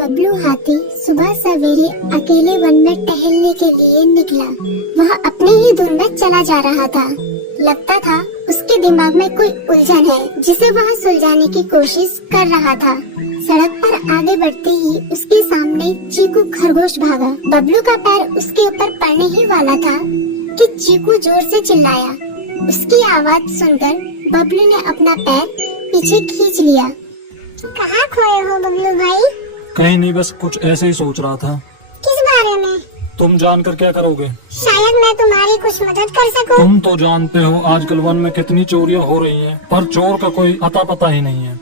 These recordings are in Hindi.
बबलू हाथी सुबह सवेरे अकेले वन में टहलने के लिए निकला। वह अपने ही धुन में चला जा रहा था। लगता था उसके दिमाग में कोई उलझन है जिसे वह सुलझाने की कोशिश कर रहा था। सड़क पर आगे बढ़ते ही उसके सामने चीकू खरगोश भागा। बबलू का पैर उसके ऊपर पड़ने ही वाला था कि चीकू जोर से चिल्लाया। उसकी आवाज सुनकर बबलू ने अपना पैर पीछे खींच लिया। कहाँ खोए हो बबलू भाई? कहीं नहीं, बस कुछ ऐसे ही सोच रहा था। किस बारे में? तुम जानकर क्या करोगे? शायद मैं तुम्हारी कुछ मदद कर सकूं। तुम तो जानते हो आजकल वन में कितनी चोरियां हो रही हैं, पर चोर का कोई अता पता ही नहीं है।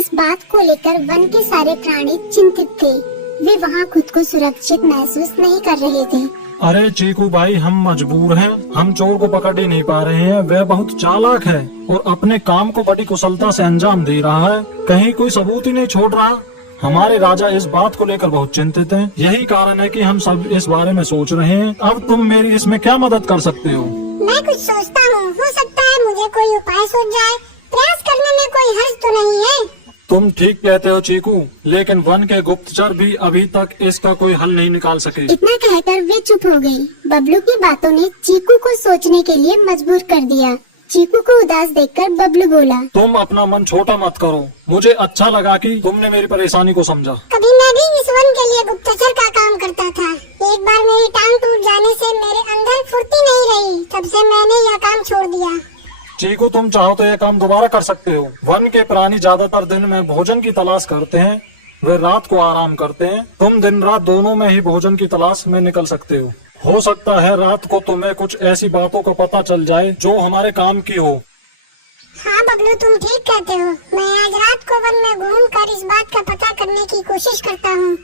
इस बात को लेकर वन के सारे प्राणी चिंतित थे। वे वहाँ खुद को सुरक्षित महसूस नहीं कर रहे थे। अरे चीकू भाई, हम मजबूर हैं। हम चोर को पकड़ ही नहीं पा रहे हैं। वह बहुत चालाक है और अपने काम को बड़ी कुशलता से अंजाम दे रहा है। कहीं कोई सबूत ही नहीं छोड़ रहा। हमारे राजा इस बात को लेकर बहुत चिंतित हैं। यही कारण है कि हम सब इस बारे में सोच रहे हैं। अब तुम मेरी इसमें क्या मदद कर सकते हो? मैं कुछ सोचता हूँ, हो सकता है मुझे कोई उपाय सूझ जाए। प्रयास करने में कोई हर्ज तो नहीं है। तुम ठीक कहते हो चीकू, लेकिन वन के गुप्तचर भी अभी तक इसका कोई हल नहीं निकाल सके। इतना कहकर वे चुप हो गई। बबलू की बातों ने चीकू को सोचने के लिए मजबूर कर दिया। चीकू को उदास देखकर बबलू बोला, तुम अपना मन छोटा मत करो। मुझे अच्छा लगा कि तुमने मेरी परेशानी को समझा। कभी मैं भी इस वन के लिए गुप्तचर का काम करता था। एक बार मेरी टांग टूट जाने से मेरे अंदर फुर्ती नहीं रही। तब से मैंने यह काम छोड़ दिया। चीकू, तुम चाहो तो यह काम दोबारा कर सकते हो। वन के प्राणी ज्यादातर दिन में भोजन की तलाश करते हैं, वे रात को आराम करते हैं। तुम दिन रात दोनों में ही भोजन की तलाश में निकल सकते हो सकता है रात को तुम्हें कुछ ऐसी बातों का पता चल जाए जो हमारे काम की हो। हाँ बबलू, तुम ठीक कहते हो। मैं आज रात को वन में घूमकर इस बात का पता करने की कोशिश करता हूँ।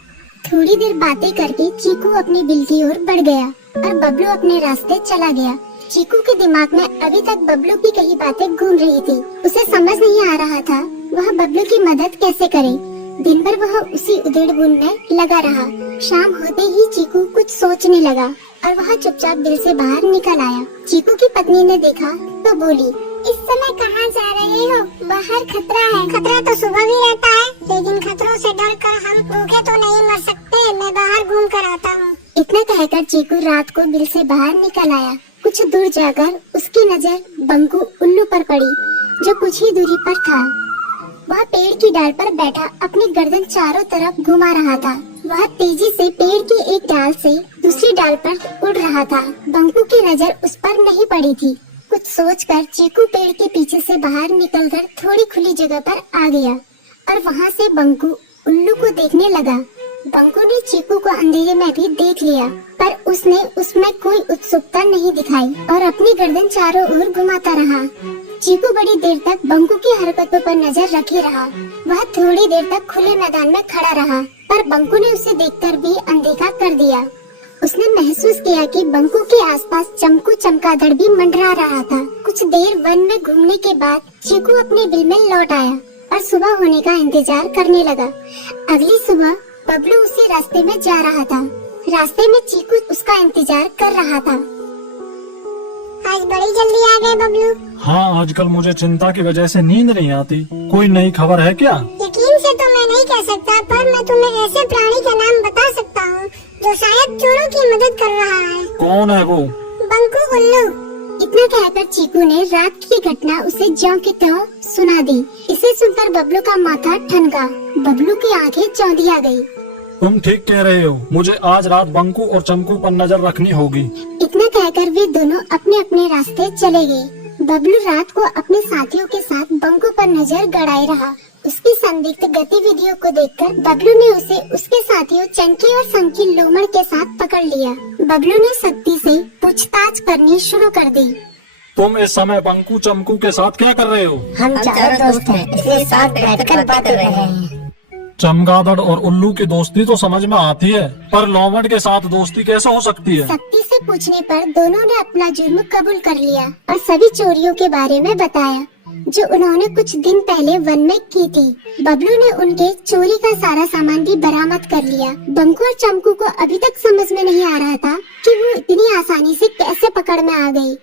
थोड़ी देर बातें करके चीकू अपने बिल की ओर बढ़ गया और बबलू अपने रास्ते चला गया। चीकू के दिमाग में अभी तक बबलू की कई बातें घूम रही थी। उसे समझ नहीं आ रहा था वह बबलू की मदद कैसे करे। दिन भर वह उसी उधेड़-बुन में लगा रहा। शाम होते ही चीकू कुछ सोचने लगा और वह चुपचाप बिल से बाहर निकल आया। चीकू की पत्नी ने देखा तो बोली, इस समय कहाँ जा रहे हो? बाहर खतरा है। खतरा तो सुबह भी रहता है, लेकिन खतरों से डरकर हम भूखे तो नहीं मर सकते। मैं बाहर घूम कर आता हूँ। इतना कहकर चीकू रात को बिल से बाहर निकल आया। कुछ दूर जाकर उसकी नजर बंकू उल्लू पर पड़ी, जो कुछ ही दूरी पर था। वह पेड़ की डाल पर बैठा अपनी गर्दन चारों तरफ घुमा रहा था। वह तेजी से पेड़ की एक डाल से दूसरी डाल पर उड़ रहा था। बंकू की नजर उस पर नहीं पड़ी थी। कुछ सोचकर चीकू पेड़ के पीछे से बाहर निकलकर थोड़ी खुली जगह पर आ गया और वहाँ से बंकू उल्लू को देखने लगा। बंकू ने चीकू को अंधेरे में भी देख लिया, पर उसने उसमें कोई उत्सुकता नहीं दिखाई और अपनी गर्दन चारों ओर घुमाता रहा। चीकू बड़ी देर तक बंकू की हरकतों पर नजर रखे रहा। वह थोड़ी देर तक खुले मैदान में खड़ा रहा, पर बंकू ने उसे देखकर भी अनदेखा कर दिया। उसने महसूस किया कि बंकू के आसपास चमकू चमगादड़ भी मंडरा रहा था। कुछ देर वन में घूमने के बाद चीकू अपने बिल में लौट आया और सुबह होने का इंतजार करने लगा। अगली सुबह बबलू उसी रास्ते में जा रहा था। रास्ते में चीकू उसका इंतजार कर रहा था। आज बड़ी जल्दी आ गए बबलू। हाँ, आजकल मुझे चिंता की वजह से नींद नहीं आती। कोई नई खबर है क्या? यकीन से तो मैं नहीं कह सकता, पर मैं तुम्हें ऐसे प्राणी का नाम बता सकता हूँ जो शायद चोरों की मदद कर रहा है। कौन है वो? बंकू उल्लू। इतना कहकर चीकू ने रात की घटना उसे ज्यों की त्यों सुना दी। इसे सुनकर बबलू का माथा ठनका। बबलू की आंखें चौंधिया गई। तुम ठीक कह रहे हो। मुझे आज रात बंकू और चमकू पर नजर रखनी होगी। इतना कहकर वे दोनों अपने अपने रास्ते चले गए। बबलू रात को अपने साथियों के साथ बंकू पर नजर गड़ाए रहा। उसकी संदिग्ध गतिविधियों को देखकर बबलू ने उसे उसके साथियों चंकी और संकी लोमड़ के साथ पकड़ लिया। बबलू ने सख्ती से पूछताछ करनी शुरू कर दी। तुम इस समय बंकू चमकू के साथ क्या कर रहे हो? हम चारों दोस्त हैं, इसलिए साथ बैठकर बात कर रहे हैं। चमगादड़ और उल्लू की दोस्ती तो समझ में आती है, पर लोमड़ के साथ दोस्ती कैसे हो सकती है? सख्ती से पूछने पर दोनों ने अपना जुर्म कबूल कर लिया और सभी चोरियों के बारे में बताया जो उन्होंने कुछ दिन पहले वन में की थी। बबलू ने उनके चोरी का सारा सामान भी बरामद कर लिया। बंकू और चमकू को अभी तक समझ में नहीं आ रहा था कि वो इतनी आसानी से कैसे पकड़ में आ गई।